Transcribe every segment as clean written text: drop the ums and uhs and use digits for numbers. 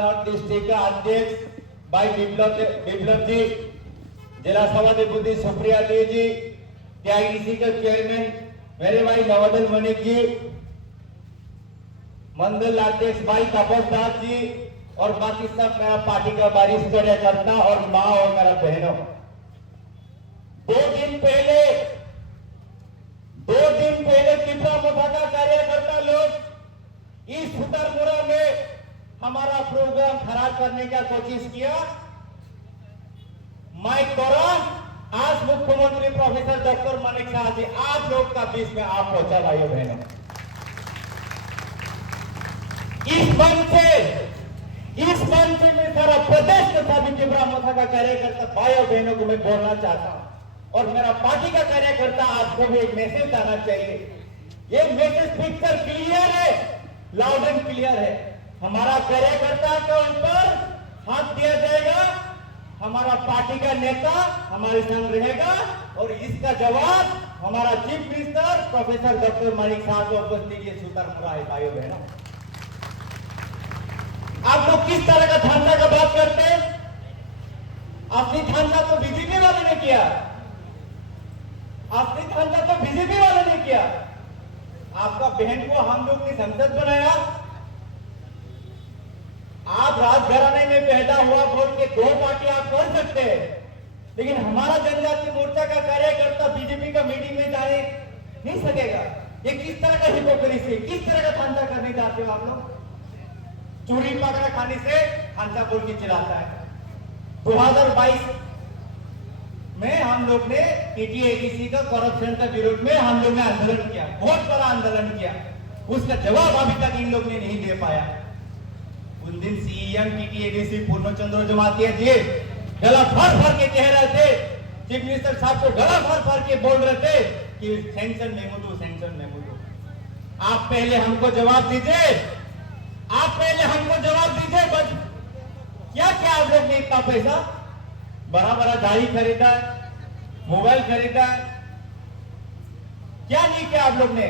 North district का अध्यक्ष भाई विप्लव जी, जिला सभापति सुप्रिया देवी जी, TIDC का चेयरमैन मेरे भाई नवोदय मणिक जी, मंडल अध्यक्ष भाई तपस दास जी और बाकी सब मेरा पार्टी का वरिष्ठ कार्यकर्ता और माँ और मेरा बहनों, 2 दिन पहले त्रिपुरा मोथा का कार्यकर्ता लोग इस सुतरमुरा में हमारा प्रोग्राम खराब करने का कोशिश किया। मैं दौरान आज मुख्यमंत्री प्रोफेसर डॉक्टर मानिक शाह जी आप लोग का बीच में आप पहुंचा भाइयों बहनों। इस मंच में सारा प्रदेश के सभी त्रिपुरा मोथा का कार्यकर्ता भाइयों बहनों को मैं बोलना चाहता हूं और मेरा पार्टी का कार्यकर्ता आपको भी एक मैसेज आना चाहिए। ये मैसेज पिक्चर क्लियर है, लाउड एंड क्लियर है। हमारा कार्यकर्ता के ऊपर हाथ दिया जाएगा, हमारा पार्टी का नेता हमारे संग रहेगा और इसका जवाब हमारा chief minister professor doctor Manik Shah को उपस्थित ये सुतरमुरा है भाइयों बहनों। आप लोग किस तरह का धंधा का बात करते हैं? असली धंधा तो बीजेपी वाले ने किया, असली धंधा तो बीजेपी वाले ने किया। आपका बहन को हम लोग ने संसद बनाया, आप राजघराने में पैदा हुआ बोल के 2 पार्टी आप कर सकते हैं, लेकिन हमारा जनजातीय मोर्चा का कार्यकर्ता बीजेपी का मीटिंग में जाने नहीं सकेगा। ये किस तरह का हिपोक्रेसी, किस तरह का धंधा करने जाते हो आप लोग? चोरी पकड़ा खाने से धंधा बोल के चलाता है। 2022 में हम लोग ने TTIDC का करप्शन का विरोध में हम लोग ने आंदोलन किया, बहुत बड़ा आंदोलन किया। उसका जवाब अभी तक इन लोग ने नहीं दे पाया। उन दिन CM TTIDC पूर्णचंद्र जमातिया जी गला भर के कह रहे थे, चीफ मिनिस्टर साहब को गला भर के बोल रहे थे कि सैंक्शन मेमो दो, सैंक्शन मेमो दो। आप पहले हमको जवाब दीजिए, आप पहले हमको जवाब दीजिए। क्या क्या आप लोग ने इतना पैसा बड़ा गाड़ी खरीदा है, मोबाइल खरीदा है, क्या नहीं किया आप लोग ने?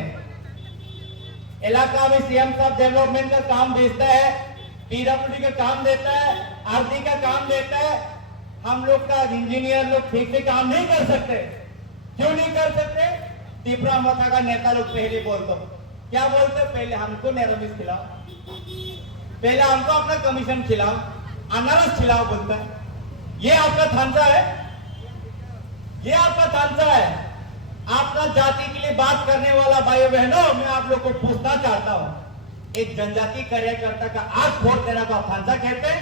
इलाका में CM साहब डेवलपमेंट का काम भेजता है, PWD का काम देता है, RD का काम देता है। हम लोग का इंजीनियर लोग ठीक से काम नहीं कर सकते। क्यों नहीं कर सकते? त्रिपुरा मोथा का नेता लोग पहले बोलते, क्या बोलते? पहले हमको निरामिष खिलाओ, पहले हमको अपना कमीशन खिलाओ, अनारस खिलाओ बोलता है। ये आपका धंधा है, ये आपका धंधा है। आपका जाति के लिए बात करने वाला भाइयों बहनों, मैं आप लोग को पूछना चाहता हूं, एक जनजाति कार्यकर्ता का आंख फोड़ देना को आप धंधा कहते हैं?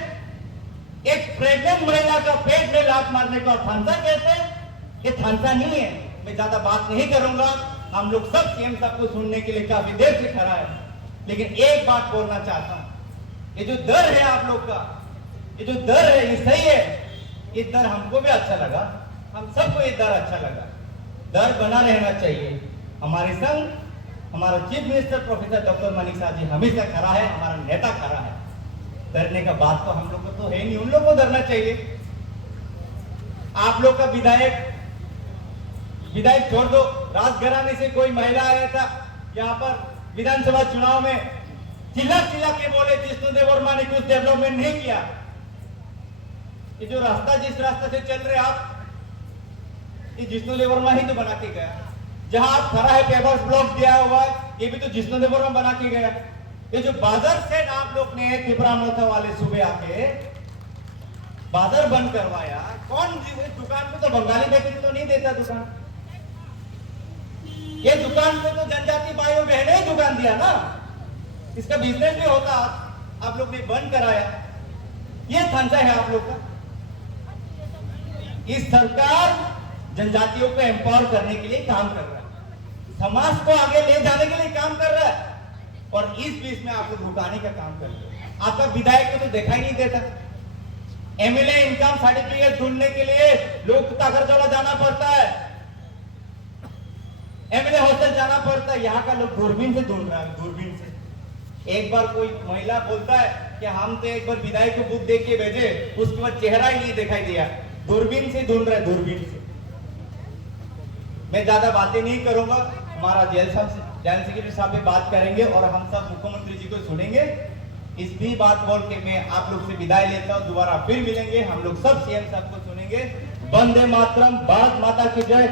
एक प्रेग्नेंट महिला का पेट में लात मारने को आप धंधा कहते हैं? ये धंधा नहीं है। मैं ज्यादा बात नहीं करूंगा, हम लोग सब CM साहब को सुनने के लिए काफी देर से खड़ा है, लेकिन एक बात बोलना चाहता हूं, ये जो डर है आप लोग का, ये जो डर है ये सही है। ये डर हमको भी अच्छा लगा, हम सबको ये डर अच्छा लगा। डर बना रहना चाहिए। हमारे संग हमारा chief minister professor doctor Manik Shah ji हमेशा खड़ा है, हमारा नेता खड़ा है। डरने का बात तो हम लोग को तो है नहीं, उन लोग को डरना चाहिए। आप लोग का विधायक छोड़ दो, राजघराने से कोई महिला आया था यहाँ पर विधानसभा चुनाव में, चिल्ला के बोले जिष्णुदेव वर्मा ने कुछ डेवलपमेंट नहीं किया। ये जो रास्ता जिस रास्ते से चल रहे आप, ये जिष्णुदेव वर्मा ही तो बना के गया। जहां आप खड़ा है पेपर्स ब्लॉक दिया हुआ है, ये भी तो जिष्णुदेव वर्मा बना के गया। ये जो बाजार सेट आप लोग ने त्रिपुरा मोथा वाले सुबह आके बाजार बंद करवाया, कौन दुकान पे तो बंगाली व्यक्ति तो नहीं देता दुकान, ये दुकान पे तो जनजाति भाइयों बहने ही दुकान दिया ना, इसका बिजनेस भी होता, आप लोग ने बंद कराया। ये धंधा है आप लोग का। इस सरकार जनजातियों को एम्पावर करने के लिए काम कर रहा है, समाज को आगे ले जाने के लिए काम कर रहा है, और इस बीच में आप लोग रुकाने का काम कर रहे हैं। आपका विधायक को तो देखा ही नहीं देता। MLA इनकम सर्टिफिकेट ढूंढने के लिए लोग ताकरजोला जाना पड़ता है, MLA हॉस्टल जाना पड़ता है। यहाँ का लोग दूरबीन से ढूंढ रहा है, दूरबीन से। एक बार कोई महिला बोलता है कि हम तो एक बार विधायक को बुक दे के भेजे, उसके बाद चेहरा ही नहीं दिखाई दिया, दूरबीन से ढूंढ रहा है, दूरबीन से। मैं ज्यादा बातें नहीं करूंगा, हमारा जेल सेक्रेटरी साहब भी बात करेंगे और हम सब मुख्यमंत्री जी को सुनेंगे। इस भी बात बोल के मैं आप लोग से विदाई लेता हूँ। दोबारा फिर मिलेंगे, हम लोग सब सीएम साहब को सुनेंगे। वंदे मातरम, भारत माता की जय।